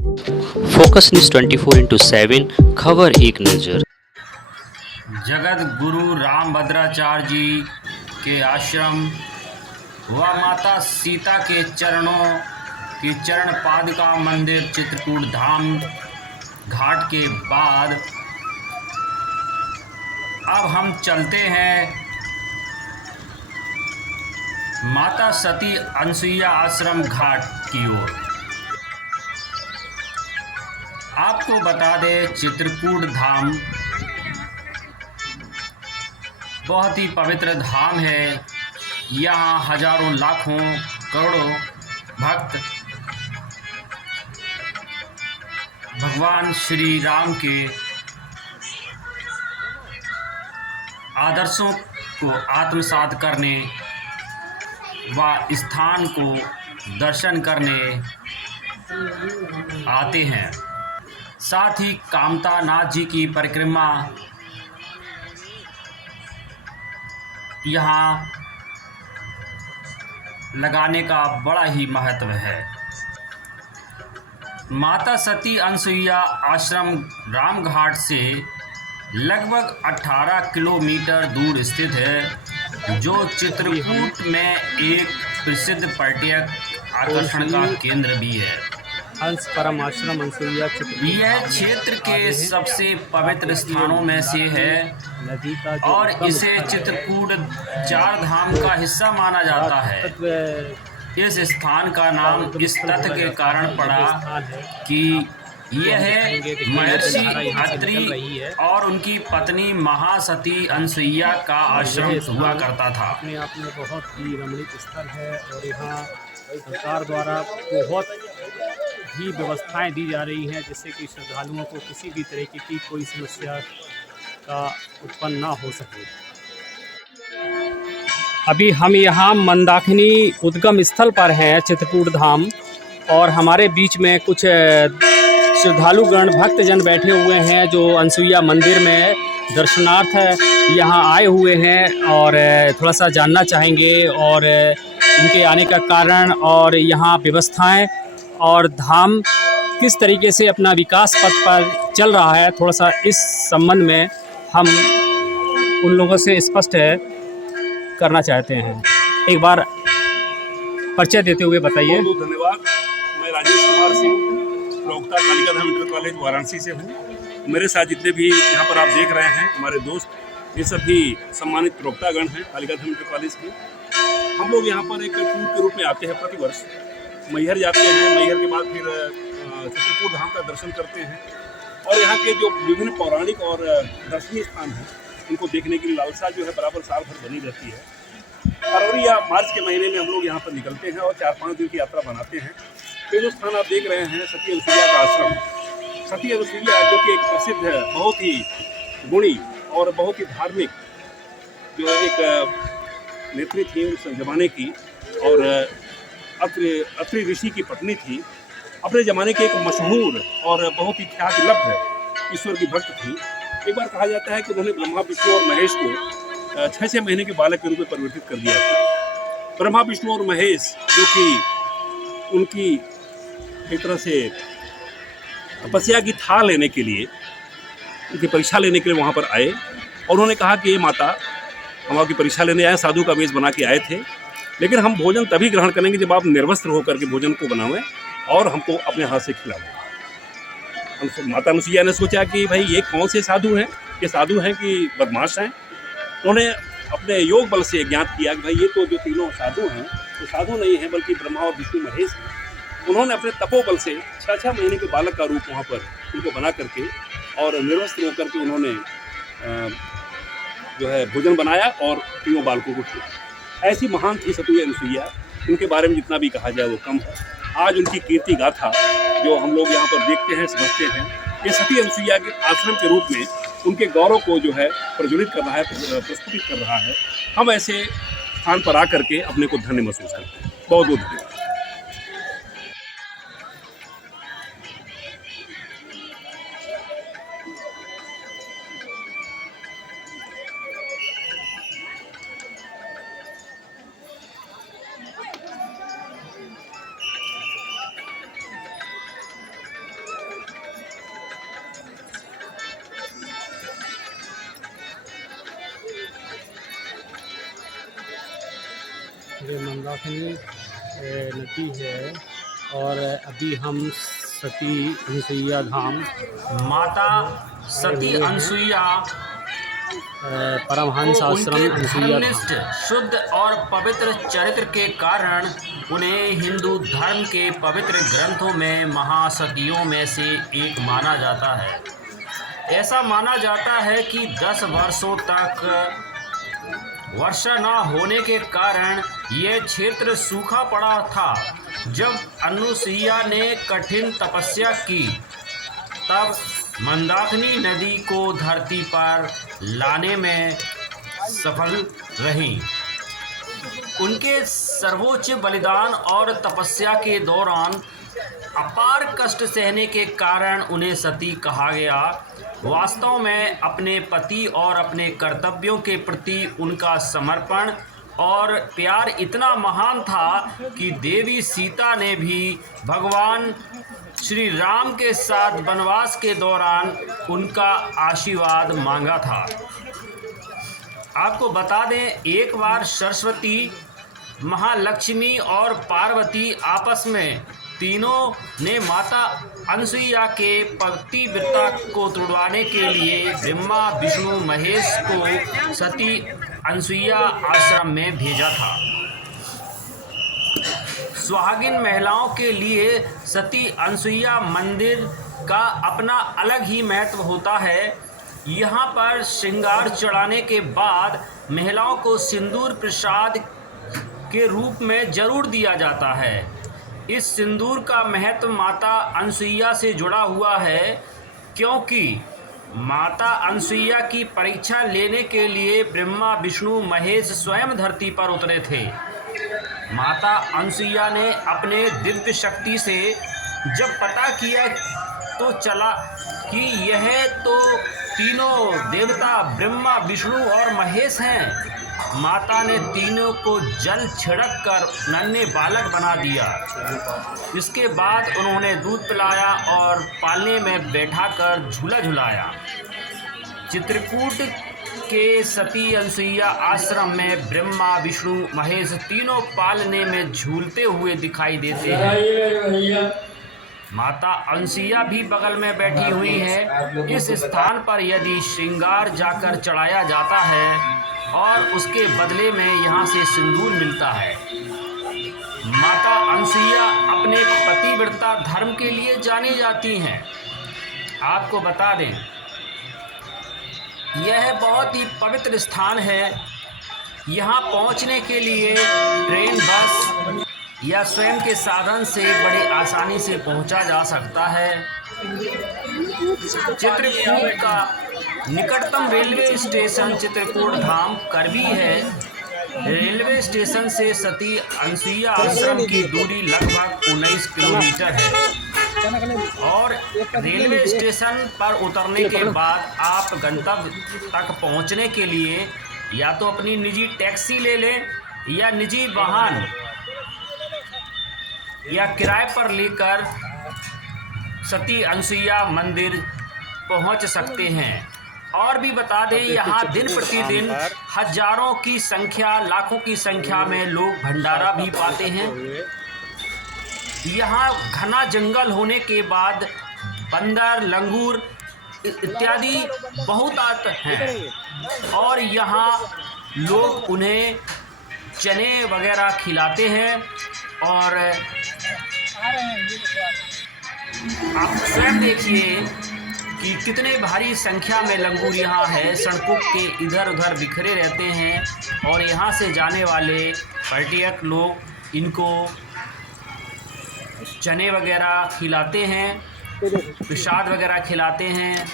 Focus news 24/7 खबर एक नज़र। जगत गुरु रामभद्राचार्य जी के आश्रम व माता सीता के चरणों की चरण पादुका मंदिर चित्रकूट धाम घाट के बाद अब हम चलते हैं माता सती अनसुईया आश्रम घाट की ओर। आपको बता दें, चित्रकूट धाम बहुत ही पवित्र धाम है। यहाँ हजारों लाखों करोड़ों भक्त भगवान श्री राम के आदर्शों को आत्मसात करने व स्थान को दर्शन करने आते हैं। साथ ही कामता नाथ जी की परिक्रमा यहाँ लगाने का बड़ा ही महत्व है। माता सती अनसुईया आश्रम रामघाट से लगभग 18 किलोमीटर दूर स्थित है, जो चित्रकूट में एक प्रसिद्ध पर्यटक आकर्षण का केंद्र भी है। हंस परम आश्रम अनसुईया यह क्षेत्र के सबसे पवित्र स्थानों में से है नदी का और इसे चित्रकूट चार धाम का हिस्सा माना जाता है। इस स्थान का नाम इस तथ्य के कारण पड़ा कि यह महर्षि अत्रि और उनकी पत्नी महासती अनसुईया का आश्रम हुआ करता था। अपने आप में बहुत ही रमणीक स्थल है और यहाँ सरकार द्वारा बहुत ही व्यवस्थाएं दी जा रही हैं, जिससे कि श्रद्धालुओं को किसी भी तरीके की कोई समस्या का उत्पन्न ना हो सके। अभी हम यहाँ मंदाकिनी उद्गम स्थल पर हैं चित्रकूट धाम, और हमारे बीच में कुछ श्रद्धालुगण भक्तजन बैठे हुए हैं जो अनसुईया मंदिर में दर्शनार्थ यहाँ आए हुए हैं और थोड़ा सा जानना चाहेंगे और इनके आने का कारण और यहाँ व्यवस्थाएं और धाम किस तरीके से अपना विकास पथ पर चल रहा है, थोड़ा सा इस संबंध में हम उन लोगों से स्पष्ट करना चाहते हैं। एक बार परिचय देते हुए बताइए। बहुत धन्यवाद। मैं राजेश कुमार सिंह, प्रवक्ता कालिका धाम इंटर कॉलेज वाराणसी से हूँ। मेरे साथ जितने भी यहाँ पर आप देख रहे हैं हमारे दोस्त, ये सभी सम्मानित प्रवक्तागण हैं कालिका धाम इंटर कॉलेज के। हम लोग यहाँ पर एक टूर के रूप में आते हैं प्रतिवर्ष। मैहर जाते हैं, मैहर के बाद फिर चित्रकूट धाम का दर्शन करते हैं और यहाँ के जो विभिन्न पौराणिक और दर्शनीय स्थान हैं इनको देखने की लालसा जो है बराबर साल भर बनी रहती है। फरवरी या मार्च के महीने में हम लोग यहाँ पर निकलते हैं और 4-5 दिन की यात्रा बनाते हैं। तो जो स्थान आप देख रहे हैं सती अनसुईया का आश्रम, सती अनसुईया जो कि एक प्रसिद्ध है, बहुत ही गुणी और बहुत ही धार्मिक जो एक नेत्री थी उस जमाने की, और अत्रि ऋषि की पत्नी थी। अपने ज़माने के एक मशहूर और बहुत ही ख्याति लब्ध ईश्वर की भक्त थी। एक बार कहा जाता है कि उन्होंने ब्रह्मा विष्णु और महेश को 6 महीने के बालक के रूप में परिवर्तित कर दिया था। ब्रह्मा विष्णु और महेश जो कि उनकी एक तरह से तपस्या की थाह लेने के लिए, उनकी परीक्षा लेने के लिए वहाँ पर आए और उन्होंने कहा कि ये माता, हम आपकी परीक्षा लेने आए, साधु का वेश बना के आए थे, लेकिन हम भोजन तभी ग्रहण करेंगे जब आप निर्वस्त्र होकर के भोजन को बनावें और हमको अपने हाथ से खिलावें। माता अनसुईया ने सोचा कि भाई ये कौन से साधु हैं, ये साधु हैं कि बदमाश हैं। उन्होंने अपने योग बल से ज्ञात किया कि भाई ये तो जो तीनों साधु हैं वो साधु नहीं हैं बल्कि ब्रह्मा और विष्णु महेश हैं। उन्होंने अपने तपोबल से 6 महीने के बालक का रूप वहाँ पर उनको बना करके और निर्वस्त्र होकर के उन्होंने जो है भोजन बनाया और तीनों बालकों को खिलाया। ऐसी महान थी सती अनसुईया, उनके बारे में जितना भी कहा जाए वो कम है। आज उनकी कीर्ति गाथा जो हम लोग यहाँ पर देखते हैं, समझते हैं, ये सती अनसुईया के आश्रम के रूप में उनके गौरव को जो है प्रज्वलित कर रहा है, प्रस्फुटित कर रहा है। हम ऐसे स्थान पर आकर के अपने को धन्य महसूस करते हैं। बहुत बहुत धन्यवाद। ये मंदाकिनी नदी है और अभी हम सती अनसुईया धाम माता सती अनसुईया परमहंस आश्रम उनके अनसुईया धर्मनिष्ठ, धाम। शुद्ध और पवित्र चरित्र के कारण उन्हें हिंदू धर्म के पवित्र ग्रंथों में महासतियों में से एक माना जाता है। ऐसा माना जाता है कि 10 वर्षों तक वर्षा न होने के कारण यह क्षेत्र सूखा पड़ा था। जब अनुसुईया ने कठिन तपस्या की तब मंदाकिनी नदी को धरती पर लाने में सफल रही। उनके सर्वोच्च बलिदान और तपस्या के दौरान अपार कष्ट सहने के कारण उन्हें सती कहा गया। वास्तव में अपने पति और अपने कर्तव्यों के प्रति उनका समर्पण और प्यार इतना महान था कि देवी सीता ने भी भगवान श्री राम के साथ वनवास के दौरान उनका आशीर्वाद मांगा था। आपको बता दें, एक बार सरस्वती, महालक्ष्मी और पार्वती आपस में तीनों ने माता अनसुईया के पतिव्रता को तुड़वाने के लिए ब्रह्मा, विष्णु, महेश को सती अनसुईया आश्रम में भेजा था। सुहागिन महिलाओं के लिए सती अनसुईया मंदिर का अपना अलग ही महत्व होता है। यहाँ पर श्रृंगार चढ़ाने के बाद महिलाओं को सिंदूर प्रसाद के रूप में जरूर दिया जाता है। इस सिंदूर का महत्व माता अनसुईया से जुड़ा हुआ है, क्योंकि माता अनसुईया की परीक्षा लेने के लिए ब्रह्मा, विष्णु, महेश स्वयं धरती पर उतरे थे। माता अनसुईया ने अपने दिव्य शक्ति से जब पता किया तो चला कि यह तो तीनों देवता ब्रह्मा, विष्णु और महेश हैं। माता ने तीनों को जल छिड़क कर नन्हे बालक बना दिया। इसके बाद उन्होंने दूध पिलाया और पालने में बैठाकर झूला झुलाया। चित्रकूट के सती अनसुईया आश्रम में ब्रह्मा, विष्णु, महेश तीनों पालने में झूलते हुए दिखाई देते हैं। माता अनसुईया भी बगल में बैठी हुई है। इस स्थान पर यदि श्रृंगार जाकर चढ़ाया जाता है और उसके बदले में यहाँ से सिंदूर मिलता है। माता अनसुईया अपने पतिव्रता धर्म के लिए जानी जाती हैं। आपको बता दें, यह बहुत ही पवित्र स्थान है। यहाँ पहुँचने के लिए ट्रेन, बस या स्वयं के साधन से बड़ी आसानी से पहुँचा जा सकता है। चित्रकूट का निकटतम रेलवे स्टेशन चित्रकूट धाम करबी है। रेलवे स्टेशन से सती अनसुईया आश्रम की दूरी लगभग 19 किलोमीटर है और रेलवे स्टेशन पर उतरने के बाद आप गंतव्य तक पहुंचने के लिए या तो अपनी निजी टैक्सी ले लें या निजी वाहन या किराए पर लेकर सती अनसुईया मंदिर पहुंच सकते हैं। और भी बता दें, यहाँ दिन प्रतिदिन हजारों की संख्या, लाखों की संख्या में लोग भंडारा भी पाते हैं। यहाँ घना जंगल होने के बाद बंदर, लंगूर इत्यादि बहुत आते हैं और यहाँ लोग उन्हें चने वगैरह खिलाते हैं। और आप स्वयं देखिए कि कितने भारी संख्या में लंगूर यहाँ है। सड़कों के इधर उधर बिखरे रहते हैं और यहाँ से जाने वाले पर्यटक लोग इनको चने वगैरह खिलाते हैं, प्रसाद वगैरह खिलाते हैं।